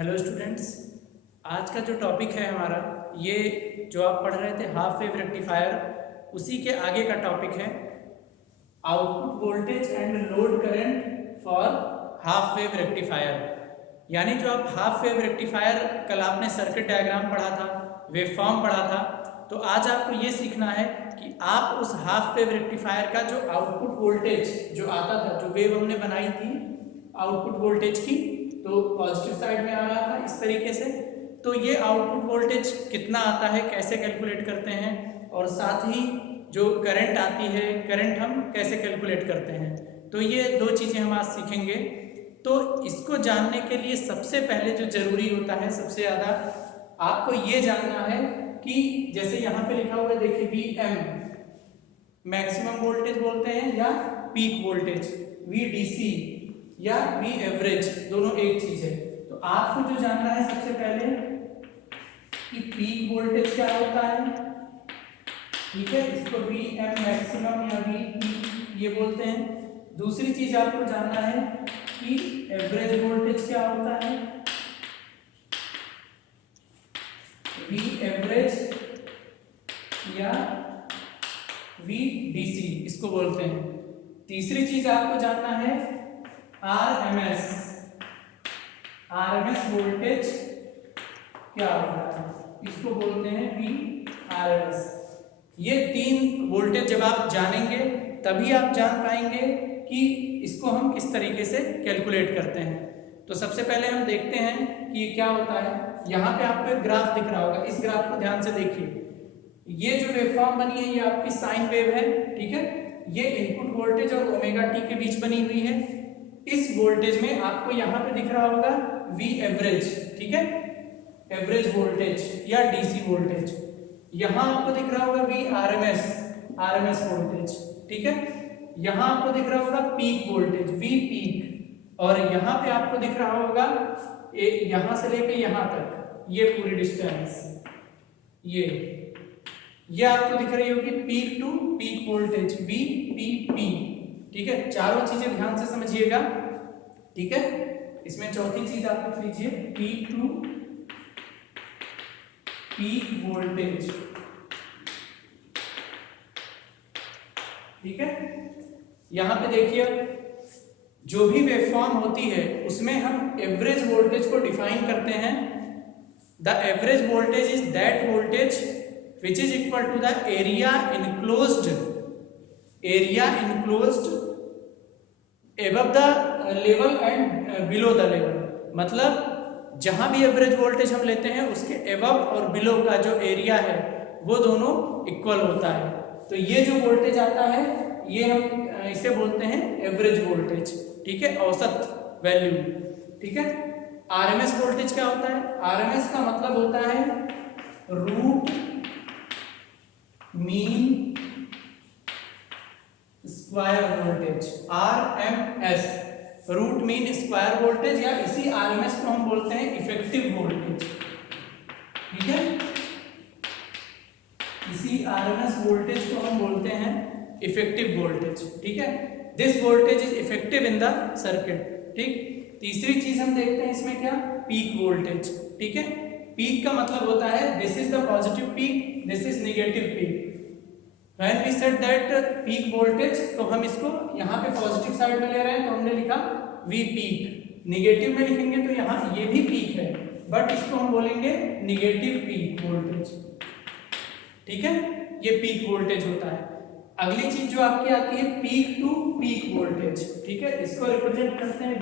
Hello students, आज का जो टॉपिक है हमारा, ये जो आप पढ़ रहे थे हाफ वेव रेक्टिफायर, उसी के आगे का टॉपिक है output voltage and load current for half wave rectifier. यानी जो आप हाफ वेव रेक्टिफायर, कल आपने सर्किट डायग्राम पढ़ा था, वेवफॉर्म पढ़ा था, तो आज आपको ये सीखना है कि आप उस हाफ वेव रेक्टिफायर का जो आउटपुट वोल्टेज जो आता था, जो वेव हमने बनाई थी आउटपुट वोल्टेज की, तो पॉजिटिव साइड में आ रहा था इस तरीके से, तो ये आउटपुट वोल्टेज कितना आता है, कैसे कैलकुलेट करते हैं, और साथ ही जो करंट आती है, करंट हम कैसे कैलकुलेट करते हैं। तो ये दो चीज़ें हम आज सीखेंगे। तो इसको जानने के लिए सबसे पहले जो जरूरी होता है, सबसे ज़्यादा आपको ये जानना है कि जैसे यहाँ पे लिखा हुआ है, देखिए VM मैक्सिमम वोल्टेज बोलते हैं या पीक वोल्टेज, VDC या V एवरेज, दोनों एक चीज है। तो आपको जो जानना है सबसे पहले कि पीक वोल्टेज क्या होता है, ठीक है, इसको VM मैक्सिमम या V पीक ये बोलते हैं। दूसरी चीज आपको जानना है कि एवरेज वोल्टेज क्या होता है, V एवरेज या VDC इसको बोलते हैं। तीसरी चीज आपको जानना है RMS वोल्टेज क्या होता है, इसको बोलते हैं VRMS। ये तीन वोल्टेज जब आप जानेंगे तभी आप जान पाएंगे कि इसको हम किस तरीके से कैलकुलेट करते हैं। तो सबसे पहले हम देखते हैं कि ये क्या होता है। यहाँ पे आपको एक ग्राफ दिख रहा होगा, इस ग्राफ को ध्यान से देखिए। ये जो वेवफॉर्म बनी है ये आपकी साइन वेव है, ठीक है। ये इनपुट वोल्टेज और ओमेगा टी के बीच बनी हुई है। इस वोल्टेज में आपको यहाँ पे दिख रहा होगा V एवरेज, ठीक है, एवरेज वोल्टेज या DC वोल्टेज। यहाँ आपको दिख रहा होगा RMS वोल्टेज, ठीक है। यहाँ आपको दिख रहा होगा पीक वोल्टेज V पीक, और यहाँ पे आपको दिख रहा होगा यहाँ से लेके यहाँ तक ये पूरी डिस्टेंस, ये आपको दिख रही होगी peak to peak voltage VPP, ठीक है। चारों चीजें ध्यान से समझिएगा, ठीक है। इसमें चौथी चीज आप लिख लीजिए पीक टू पीक वोल्टेज, ठीक है। यहां पे देखिए, जो भी वेवफॉर्म होती है उसमें हम एवरेज वोल्टेज को डिफाइन करते हैं। The average voltage is that voltage which is equal to the area enclosed above the level and below the level। मतलब जहां भी एवरेज वोल्टेज हम लेते हैं उसके एबव और बिलो का जो एरिया है वो दोनों इक्वल होता है। तो ये जो वोल्टेज आता है ये हम इसे बोलते हैं एवरेज वोल्टेज, ठीक है, औसत वैल्यू, ठीक है। RMS वोल्टेज क्या होता है, RMS का मतलब होता है root mean square voltage, RMS, root mean square voltage, या इसी RMS को हम बोलते हैं इफेक्टिव वोल्टेज, ठीक है। इसी RMS वोल्टेज को हम बोलते हैं इफेक्टिव वोल्टेज, ठीक है। This voltage is effective in the circuit, ठीक। तीसरी चीज हम देखते हैं इसमें क्या, पीक वोल्टेज, ठीक है। पीक का मतलब होता है this is the positive peak, this is negative peak. When we said that peak voltage, तो हम इसको यहाँ पे पॉजिटिव साइड में ले रहे हैं तो हमने लिखा V पीक। नेगेटिव में लिखेंगे तो यहाँ ये भी पीक है, बट इसको हम बोलेंगे नेगेटिव पीक वोल्टेज, ठीक है। ये पीक वोल्टेज होता है। अगली चीज जो आपकी आती है पीक टू पीक वोल्टेज, ठीक है। इसको रिप्रेजेंट करते हैं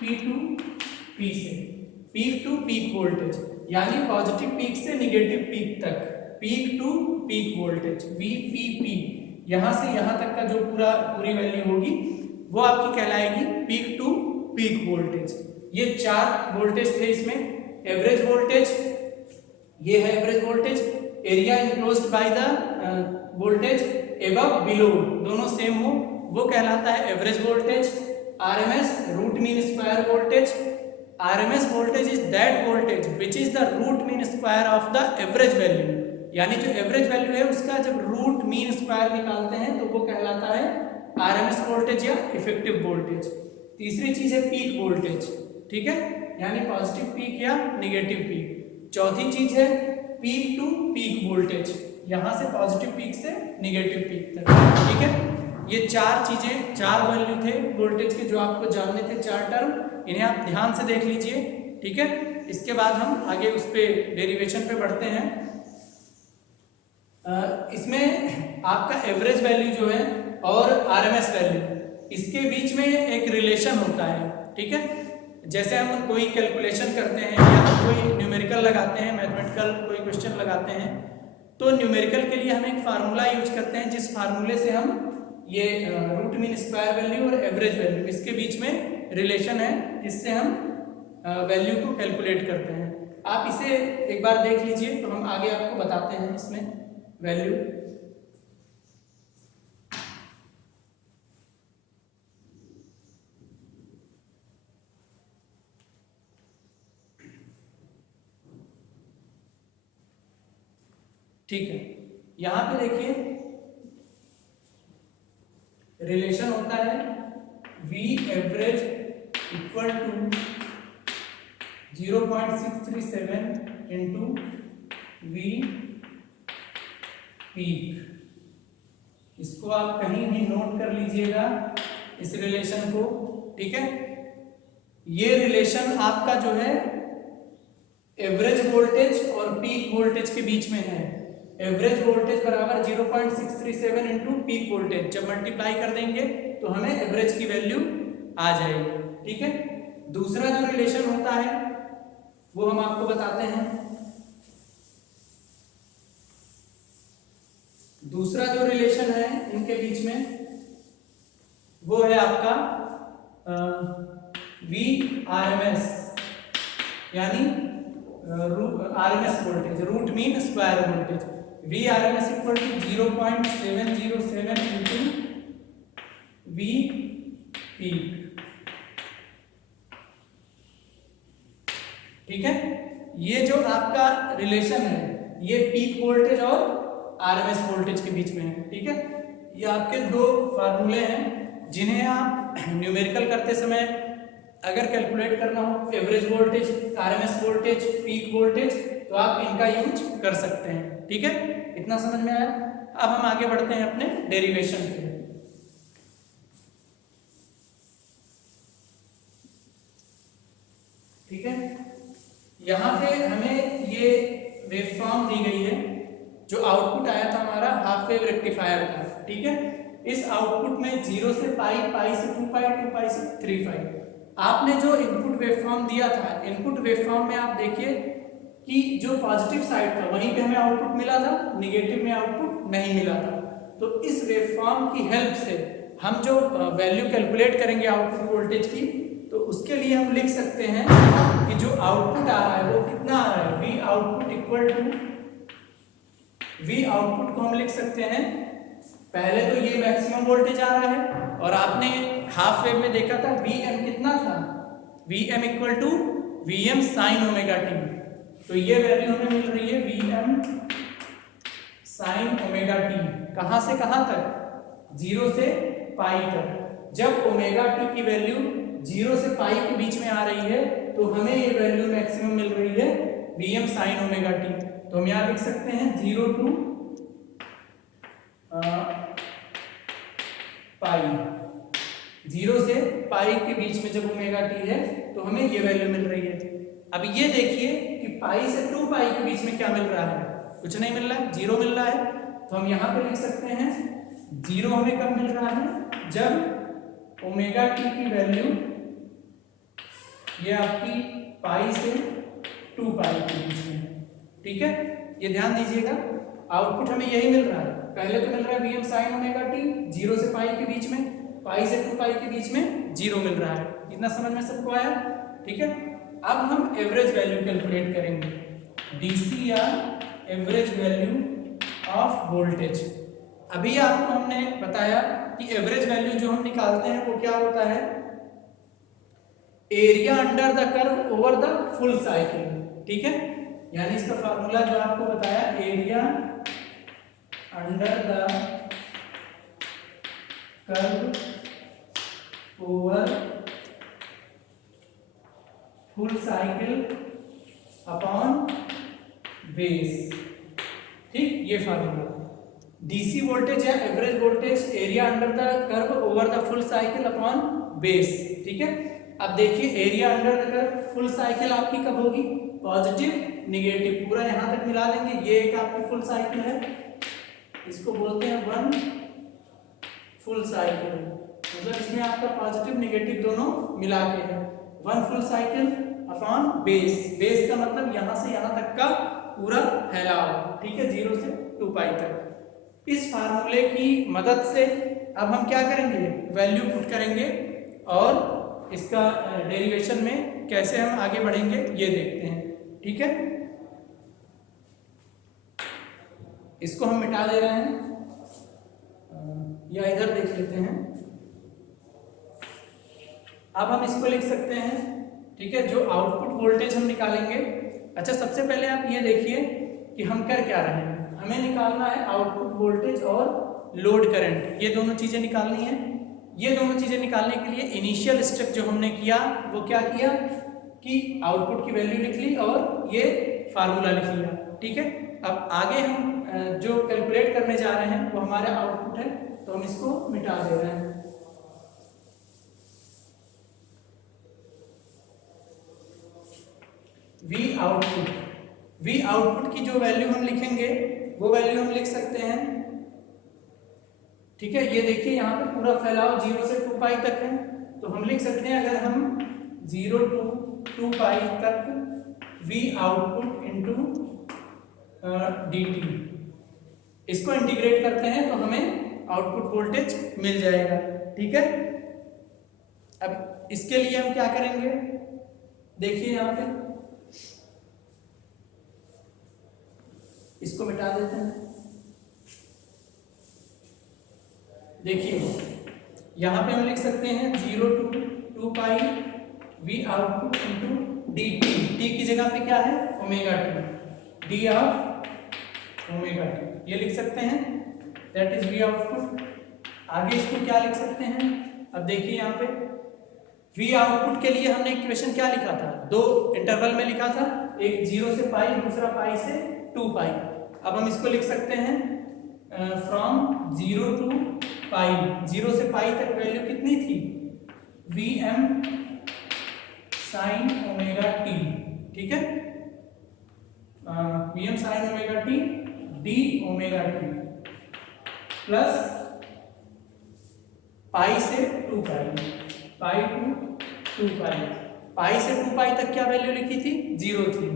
P टू P से, पीक टू पीक वोल्टेज, यानी पॉजिटिव पीक से नेगेटिव पीक तक, peak to peak voltage VPP। यहां से यहां तक का जो पूरी वैल्यू होगी वो आपकी कहलाएगी पीक टू पीक वोल्टेज। ये चार वोल्टेज थे इसमें। एवरेज वोल्टेज, ये है average voltage, area enclosed by the voltage above below दोनों सेम हो वो कहलाता है average voltage. RMS root mean square voltage, RMS voltage is that voltage which is the root mean square of the average value, यानी जो average value है उसका जब रूट मीन स्क्वायर निकालते हैं तो वो कहलाता है RMS वोल्टेज या इफेक्टिव वोल्टेज। तीसरी चीज है पीक वोल्टेज, ठीक है। यानी पॉजिटिव पीक या नेगेटिव पीक। चौथी चीज है पीक टू पीक वोल्टेज, यहां से पॉजिटिव पीक से नेगेटिव पीक तक, ठीक है। ये चार चीजें, चार वैल्यू थे वोल्टेज के जो आपको जानने थे, चार टर्म, इन्हें आप ध्यान से देख लीजिए, ठीक है। इसके बाद हम आगे उस पे डेरिवेशन पे बढ़ते हैं। इसमें आपका एवरेज वैल्यू जो है और आरएमएस वैल्यू, इसके बीच में एक रिलेशन होता है, ठीक है। जैसे हम कोई कैलकुलेशन करते हैं या हम कोई न्यूमेरिकल लगाते हैं, मैथमेटिकल कोई क्वेश्चन लगाते हैं, तो न्यूमेरिकल के लिए हम एक फार्मूला यूज करते हैं, जिस फार्मूले से हम ये रूट मीन स्क्वायर वैल्यू और एवरेज वैल्यू, इसके बीच में रिलेशन है, जिससे हम वैल्यू को कैलकुलेट करते हैं। आप इसे एक बार देख लीजिए, तो हम आगे आपको बताते हैं इसमें वैल्यू। ठीक है, यहां पे देखिए रिलेशन होता है V average equal to 0.637 into V peak. इसको आप कहीं भी नोट कर लीजिएगा इस रिलेशन को, ठीक है। ये रिलेशन आपका जो है एवरेज वोल्टेज और पीक वोल्टेज के बीच में है। एवरेज वोल्टेज बराबर 0.637 इंटू पीक वोल्टेज, जब मल्टीप्लाई कर देंगे तो हमें एवरेज की वैल्यू आ जाएगी, ठीक है। दूसरा जो रिलेशन होता है वो हम आपको बताते हैं। दूसरा जो रिलेशन है इनके बीच में वो है आपका वी आरएमएस, यानी RMS voltage, root mean square voltage. V RMS equal to 0.707 into V peak, ठीक है। ये जो आपका रिलेशन है ये पीक वोल्टेज और आरएमएस वोल्टेज के बीच में है, ठीक है। ये आपके दो फार्मूले हैं जिन्हें आप न्यूमेरिकल करते समय अगर कैलकुलेट करना हो, average voltage, RMS voltage, peak voltage, तो आप इनका यूज कर सकते हैं, ठीक है। इतना समझ में आया। अब हम आगे बढ़ते हैं अपने डेरिवेशन पे। ठीक है, यहां पे हमें ये वेवफॉर्म दी गई है, जो आउटपुट आया था हमारा हाफ वेव रेक्टिफायर का, ठीक है। इस आउटपुट में 0 से पाई, पाई से 2 पाई, 2 पाई से 3 पाई। आपने जो इनपुट वेवफॉर्म दिया था, इनपुट वेवफॉर्म में आप देखिए कि जो पॉजिटिव साइड था वहीं पे हमें आउटपुट मिला था, नेगेटिव में आउटपुट नहीं मिला था। तो इस वेवफॉर्म की हेल्प से हम जो वैल्यू कैलकुलेट करेंगे आउटपुट वोल्टेज की, तो उसके लिए हम लिख सकते हैं कि जो आउटपुट आ रहा है वो कितना आ रहा है, V output equal to, V output को हम लिख सकते हैं, पहले तो ये मैक्सिमम वोल्टेज आ रहा है और आपने हाफ वेव में देखा था Vm कितना था, Vm equal to Vm sine omega T. तो ये वैल्यू हमें मिल रही है Vm साइन ओमेगा टी, कहां से कहां तक, 0 से पाई तक। जब ओमेगा टी की वैल्यू 0 से पाई के बीच में आ रही है तो हमें ये वैल्यू मैक्सिमम मिल रही है Vm साइन ओमेगा टी। तो हम यहां लिख सकते हैं 0 टू पाई, 0 से पाई के बीच में जब ओमेगा टी है तो हमें ये वैल्यू मिल रही है। अब ये देखिए कि पाई से 2 पाई के बीच में क्या मिल रहा है, कुछ नहीं मिल रहा है, 0 मिल रहा है। तो हम यहाँ पे लिख सकते हैं 0 हमें कब मिल रहा है, जब ओमेगा टी की वैल्यू ये आपकी पाई से 2 पाई के बीच में, ठीक है। ये ध्यान दीजिएगा, आउटपुट हमें यही मिल रहा है, पहले तो मिल रहा है Vm साइन ओमेगा टी 0 से पाई के बीच में, पाई से 2 पाई के बीच में 0 मिल रहा है। इतना समझ में सबको आया, ठीक है। अब हम एवरेज वैल्यू कैलकुलेट करेंगे, डीसी या एवरेज वैल्यू ऑफ वोल्टेज। अभी आपको हमने बताया कि एवरेज वैल्यू जो हम निकालते हैं वो क्या होता है, area under the curve over the full cycle, ठीक है। यानी इसका फार्मूला जो आपको बताया, area under the curve over full cycle upon base. ठीक, ये फार्मूला। डीसी वोल्टेज या average voltage area under the curve over the full cycle upon base. ठीक है, अब देखिए area under the curve full cycle आपकी कब होगी, पॉजिटिव निगेटिव, पूरा यहां तक मिला देंगे। ये एक आपकी फुल साइकिल है, इसको बोलते हैं वन फुल साइकिल, मतलब इसमें आपका पॉजिटिव निगेटिव दोनों मिला के है। One full cycle upon base, base का मतलब यहां से यहां तक का पूरा फैलाव। ठीक है, 0 से 2 पाई तक। इस फार्मूले की मदद से अब हम क्या करेंगे, वैल्यू पुट करेंगे और इसका डेरिवेशन में कैसे हम आगे बढ़ेंगे ये देखते हैं। ठीक है, इसको हम मिटा दे रहे हैं या इधर देख लेते हैं। अब हम इसको लिख सकते हैं। ठीक है, जो आउटपुट वोल्टेज हम निकालेंगे, अच्छा सबसे पहले आप ये देखिए कि हम कर क्या रहे हैं। हमें निकालना है आउटपुट वोल्टेज और लोड करंट, ये दोनों चीजें निकालनी है। ये दोनों चीजें निकालने के लिए इनिशियल स्टेप जो हमने किया वो क्या किया कि आउटपुट की वैल्यू लिख ली और ये फार्मूला लिख लिया। ठीक है, अब आगे हम जो कैलकुलेट करने जा रहे हैं वो हमारा आउटपुट है, तो हम इसको मिटा दे रहे हैं। वी आउटपुट की जो वैल्यू हम लिखेंगे वो वैल्यू हम लिख सकते हैं। ठीक है, ये देखिए यहाँ पे पूरा फैलाव 0 से 2 पाई तक है, तो हम लिख सकते हैं अगर हम 0 to 2 पाई तक वी आउटपुट इंटू dt, इसको इंटीग्रेट करते हैं तो हमें आउटपुट वोल्टेज मिल जाएगा। ठीक है, अब इसके लिए हम क्या करेंगे, देखिए यहाँ पे इसको मिटा देते हैं। देखिए यहाँ पे हम लिख सकते हैं 0 to 2 pi we output into D T, T की जगह पे क्या है omega T, D of omega T, ये लिख सकते हैं, दैट इज वी आउटपुट। आगे इसको क्या लिख सकते हैं, अब देखिए यहाँ पे वी आउटपुट के लिए हमने इक्वेशन क्या लिखा था, 2 इंटरवल में लिखा था, एक 0 से पाई, दूसरा पाई से 2 पाई। अब हम इसको लिख सकते हैं फ्रॉम 0 to पाई, 0 से पाई तक वैल्यू कितनी थी, V M sine omega T. ठीक है, V M sine omega T D omega T plus pi से 2 पाई, पाई टू 2 पाई, पाई से 2 पाई तक क्या वैल्यू लिखी थी, 0 थी,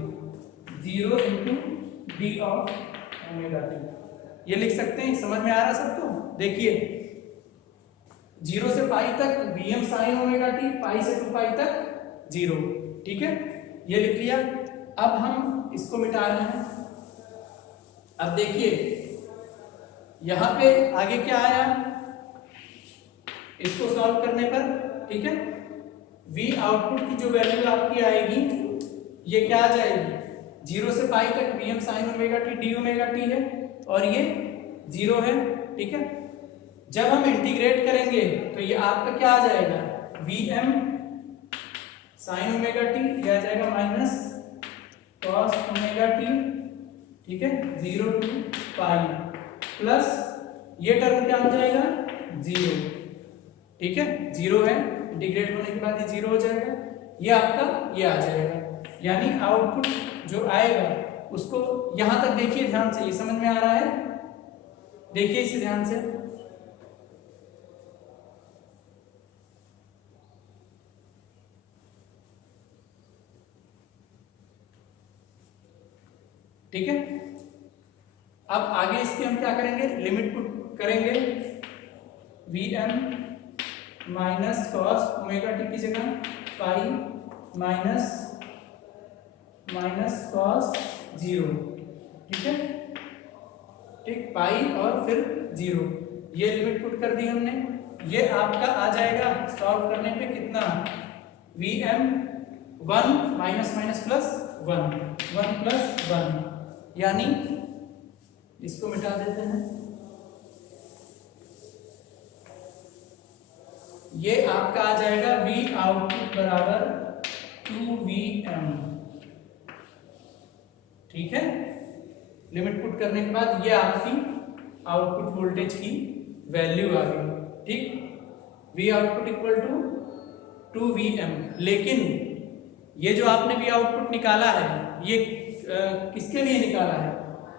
0 into D of omega T, ये लिख सकते हैं। समझ में आ रहा सबको, देखिए 0 से पाई तक V M sine omega T, pi से 2 पाई तक 0। ठीक है, ये लिख लिया। अब हम इसको मिटा रहे हैं। अब देखिए यहां पे आगे क्या आया, इसको सॉल्व करने पर, ठीक है, वी आउटपुट की जो वैल्यू आपकी आएगी ये क्या आ जाएगी, 0 से पाई तक V M sine omega T D omega T है और ये 0 है। ठीक है, जब हम इंटीग्रेट करेंगे तो ये आपका क्या आ जाएगा, V M sine omega T, यह आ जाएगा माइनस कॉस ओमेगा टी। ठीक है, 0 to पाई प्लस ये टर्म क्या हो जाएगा 0। ठीक है, 0 है, इंटीग्रेट होने के बाद ये 0 हो जाएगा, ये आपका ये आ जाएगा, यानी आउटपुट जो आएगा उसको यहां तक देखिए ध्यान से, ये समझ में आ रहा है, देखिए इसे ध्यान से। ठीक है, अब आगे इसके हम क्या करेंगे, लिमिट पुट करेंगे, V M minus cos omega T की जगह पाई माइनस माइनस कॉस 0। ठीक है, ठीक, पाई और फिर 0, ये लिमिट पुट कर दी हमने। ये आपका आ जाएगा सॉल्व करने पे कितना, V M 1 minus minus plus 1, 1 plus 1, यानी इसको मिटा देते हैं, ये आपका आ जाएगा वी आउटपुट बराबर 2Vm, ठीक है। लिमिट पुट करने के बाद ये आपकी आउटपुट वोल्टेज की वैल्यू आ गई, ठीक। V output equal to 2Vm, लेकिन ये जो आपने V आउटपुट निकाला है ये किसके लिए निकाला है?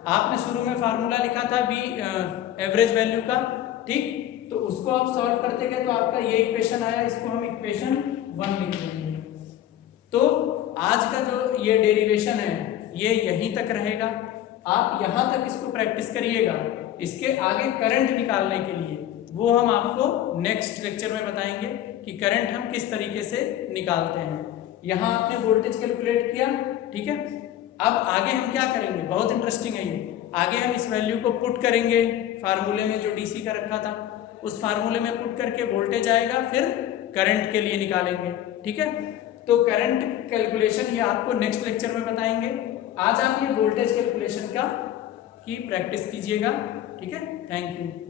आपने शुरू में फार्मूला लिखा था V एवरेज वैल्यू का, ठीक। तो उसको आप सॉल्व करते गए तो आपका ये इक्वेशन आया, इसको हम इक्वेशन 1 लिख देंगे। तो आज का जो ये डेरिवेशन है ये यहीं तक रहेगा, आप यहां तक इसको प्रैक्टिस करिएगा। इसके आगे करंट निकालने के लिए वो हम आपको नेक्स्ट लेक्चर में बताएंगे कि करंट हम किस तरीके से निकालते हैं। यहाँ आपने वोल्टेज कैलकुलेट किया, ठीक है। अब आगे हम क्या करेंगे, बहुत इंटरेस्टिंग है ये। आगे हम इस वैल्यू को पुट करेंगे फार्मूले में जो डीसी का रखा था, उस फार्मूले में पुट करके वोल्टेज आएगा, फिर करंट के लिए निकालेंगे, ठीक है। तो करंट कैलकुलेशन ये आपको नेक्स्ट लेक्चर में बताएंगे। आज आप ये वोल्टेज कैलकुलेशन की प्रैक्टिस कीजिएगा, ठीक है। Thank you.